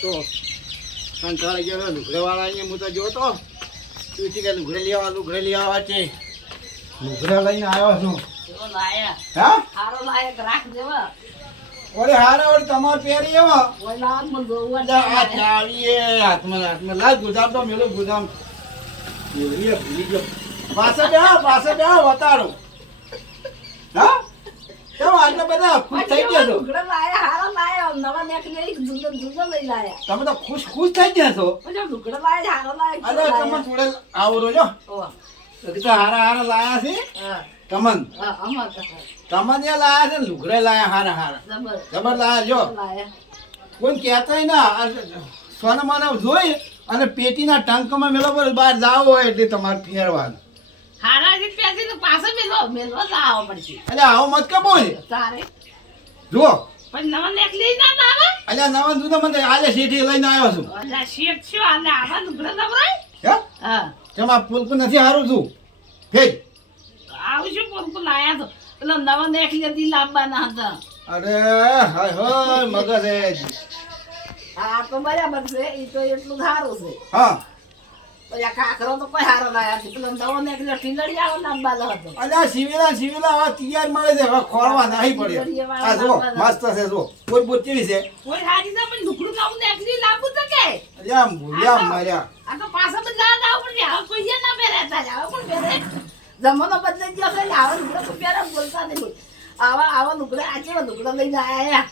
તો. કંટાળી ગયો લુગડેવાળા અહીંયા હું તો જોતો તું છે કે લુગડે લેવા લુગડે લેવા છે. લુગડા લઈને આવ્યો છું. હા? હારો લાયક રાખ દેવા ઓરે હારે ઓરે તમાર પહેરી એવો. ઓય લાવ મન જોવા આ આ ચાવીએ હાથમાં હાથમાં. લાલ ગુજામ તો મેલો ગુજામ એવરીએ ભૂલી ગયો. પાસે બે પાસે બે વતાડો. હા? કેમ આટલા બધા ખુશ થઈ ગયા છો. લાયા હારો લાયા નવા નેકલી જુદો જુદો લઈ લાયા. તમે તો ખુશ ખુશ થઈ ગયા છો. પછી લુગડા લાયા હારો લાયા અરે તમે થોડે આવો રોજો તો હારા હારા લાયા છે. કમન કમન એ લાયા છે લુગડે લાયા હારા હારા. જબર. લાયા જો. કોઈ કહેતાય ના સોના માનવ જોઈ અને પેટીના ટંકમાં પર બહાર જાવ હોય એટલે તમારે ફેરવાનું. હારા જી પેસી તો પાછો મેલો મેલો લાવો પડશે. આવો મત કે બોલ? તારે. જુઓ. પણ નવા નેકલી ના લાવે એટલે નવા દૂધ મને આલે શેઠી લઈને આવ્યો છું. અલા શેઠ છો આલે આવા નવરાય હે? હા. જમા પુલકું નથી હારું છું. ફેજ આવું શું પોરકું લાયા તો. એટલે નવા નેકલી હતી લાવવાના હતા. અરે હાય હાય મગજ એ આ તો બરાબર છે એ તો એટલું સારું છે. હા. જમાનો બદલાઈ ગયો પહેરે બોલતા નહીં આવા આવા લુગડા આ કેવા લુગડા લઈને આયા?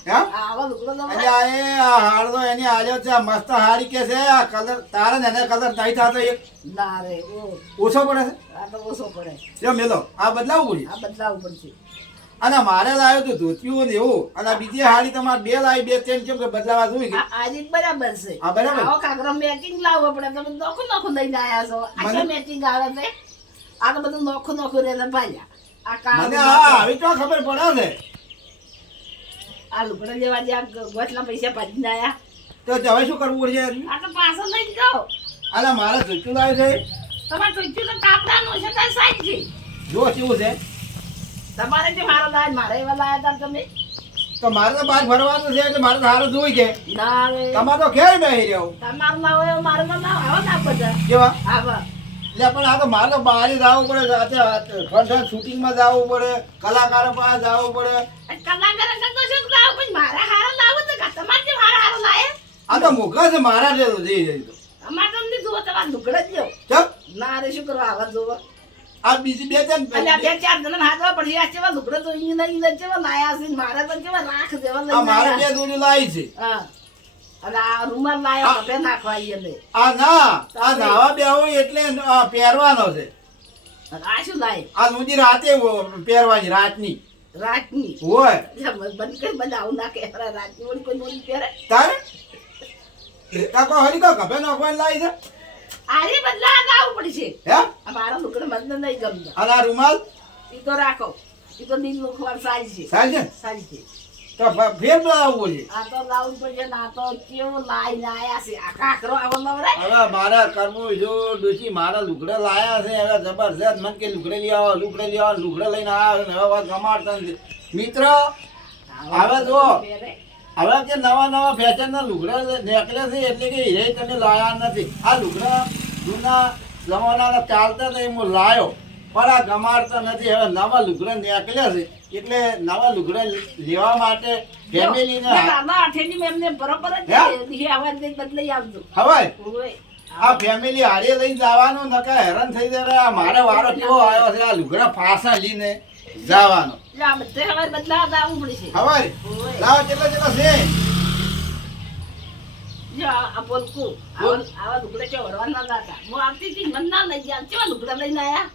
આવા લુગડા લઈને અલ્યા એ આ હાડો એની આલ્યો છે મસ્ત હાડી કે છે આ કલર તારે ને એને કલર નહીં થતો એક ના રે ઓછો પડે છે? આ તો ઓછો પડે. જો મેલો આ બદલાવું પડે આ બદલાવવું પડશે. અને મારે લાવ્યો તો ધોતિયું ને એવું. અને બીજી હાડી તમારે બે લાવી બે ત્રણ કેમ કે બદલાવા જોઈ ગઈ. આજે બરાબર છે. હા, બરાબર. આવો કાકરો મેચિંગ લાવવો પડે. તમે નોખું નોખું લઈને આયા છો. આ મેચિંગ આવે છે? આ તો બધું નોખું નોખું રે કાળું મને આ આવી તો ખબર પડે છે. આ લુગડા લેવા જ્યાં ગોટલા પૈસા ભરીને આયા. તો હવે શું કરવું પડશે આ તો પાછો લઈ જાઓ. અલા મારે ધોતિયું લાવ્યું છે. તમારે ચોચ્યું તો કાપડાનું છે તાર સાઈઝ છે. જો કેવું છે? તમારે જે મારો લાયા મારે એવા લાયા તા તમે? તો મારે તો બહાર ફરવાનું છે એટલે મારે તો હારું જોઈ કે તમારે તો ખેર બેહી રહ્યો. તમારું લાવો મારું લાવો. આવો ના બધા. કેવા? આવા. એટલે પણ આ તો મારે તો બહાર જવું પડે અત્યારે શૂટિંગમાં જવું પડે કલાકારો પાસે જવું પડે. શું લાવો? પણ મારા હારા લાવો તો તમારે જે મારા હારા લાયા આ તો મુખા છે મારા જેવો જઈ જઈ તો. અમારે તમને જુઓ તમારે લુગડા જ લ્યો ના રે શું કરવા આવા જોવો? આ બીજી બે છે બે ચાર જણા હાથમાં પડી કેવા લુગડા તો નહીં લઈ કેવા લાયા છે? મારા તો કેવા રાખ જેવા લઈ મારે બે જોડી લાવી છે. હા. આ લાયા ના આ નાવા બેહો એટલે પહેરવાનો છે. આ શું લાય? આ ઊંધી રાતે પહેરવાની રાતની. રાતની? હોય. બંધ કરી બધા ના કે રાતની ઓળી કોઈ ઓળી પહેરે. તારે? કોઈ હરી કો કભે નાખવાની લાવી છે? આરે બદલા આવું પડશે. હે? મારા લુગડા મને નહીં ગમતા. અને આ રૂમાલ? તો રાખો. એ તો નીલ લુખવાર સારી છે. સારી છે સારી છે. ફેર બોલાવવું છે આ તો લાવવું પડશે ને આ તો કેવું લાઈને આયા છે. આ કાકરો આવો હવે મારા કરવું જો ડોશી મારા લુગડા લાયા છે હવે જબરજસ્ત મન કે લુગડે લઈ આવો લુગડે લઈ આવો લુગડે લઈને આવ્યો ને હવે વાત ગમાડતા મિત્ર હવે જો હવે જે નવા નવા ફેશનના લુગડા નીકળે છે એટલે કે હીરે તમે લાયા નથી. આ લુગડા જૂના જમાનાના ચાલતા હતા એ હું લાયો. આ ગમાડતા નથી. હવે નવા લુગડા નીકળ્યા છે. એટલે નવા લુગડા લેવા માટે ફેમિલીને જો, આઠેની મેમને બરોબર જ છે. એ બદલાઈ આવજો. હવે? આ ફેમિલી હારે લઈને જવાનું નકા હેરાન થઈ જાય. મારે વારો કેવો આવ્યો છે? આ લુગડા ફાસા લઈને જવાનો. હવે બદલાવા આવવું પડશે. હવે. કેટલા કેટલા છે? આવા લુગડા ચો વળવા હું આવતી હતી મને ના લઈ ગયા. કેવા લુગડા લઈને આયા?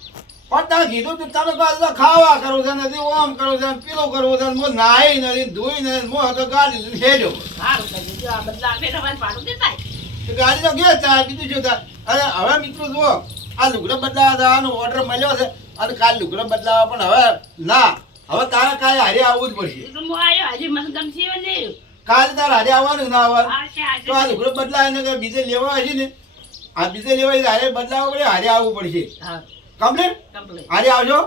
પણ કીધું તું તમે કહો ખાવા કરું છે નથી ઓમ કરું છે પેલું કરવું છે હું નાહી નથી ધોઈ નથી હું હતો ગાડી લઈને હેડ્યો. સારું કર્યું જો આ બદલા આપે તમારે ભાડું દેતા તો ગાડી તો ગયો ચા બીજું શું થાય? અરે હવે મિત્રો જુઓ આ લુગડા બદલાવા જવાનો ઓર્ડર મળ્યો છે અને કાલ લુગડા બદલાવા પણ હવે ના હવે તારે કાલે હારે આવવું જ પડશે. તો કાલે તારે હારે આવવાનું ના આવવાનું આવશે તો આ લુગડો બદલાય ને બીજે લેવા હશે ને? આ બીજે લેવા હારે બદલાવા પડે હારે આવવું પડશે. હા. કમ્પ્લીટ કમ્પ્લીટ આજે આવજો.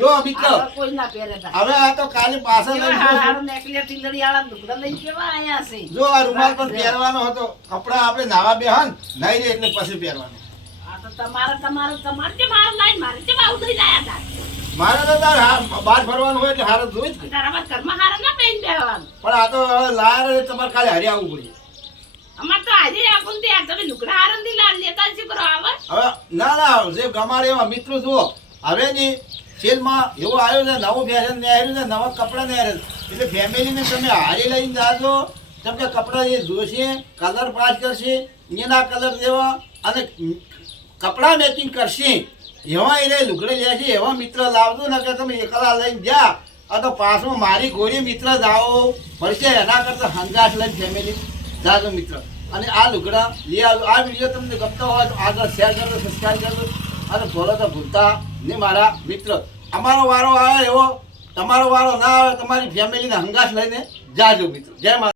જો મિત્ર. કોઈ ના પહેરે હવે આ તો કાલે પાછા લઈને કેવા હારા જશું. હારા નેકલિયા ટીલડીવાળા લુગડા લઈને કેવા આયા છે. જો આ રૂમાલ પર પહેરવાનો હતો. કપડા આપણે નાવા બેહન નહીં રે એટલે પછી પહેરવાનું. આ તો તમારે તમારે તમારે કેમ હારું લાઈને મારે તા? તાર બહાર ફરવાનું હોય એટલે હારે જોઈ જ. પણ આ તો લાયા તમારે ખાલી હારી આવવું પડે. અમાર આવે ના ના જે ગમાડે એવા મિત્રો જુઓ. હવે ની સેલમાં એવું આવ્યું છે, નવું ફેશન ને આવ્યું છે, નવા કપડાં ને આવ્યું એટલે ફેમિલીને તમે હારી લઈને જાજો. કેમ કે એ જોશે કલર પાસ કરશે, એના કલર દેવા અને કપડાં મેચિંગ કરશે. એવા એ લુગડે લેશે એવા મિત્ર લાવજો, ને કે તમે એકલા લઈને જા. આ તો પાછું મારી ગોરી મિત્ર જાઓ પડશે એના કરતાં હંગાસ લઈને ફેમિલી જાજો મિત્ર. અને આ લુગડા લઈ આવ્યો આ વીડિયો તમને ગમતો હોય તો આગળ શેર કરજો સબસ્ક્રાઈબ કરજો અને ભોલો તો ભૂલતા નહીં મારા મિત્ર. અમારો વારો આવે એવો, તમારો વારો ના આવે, તમારી ફેમિલીને હંગાસ લઈને જાજો મિત્ર. જય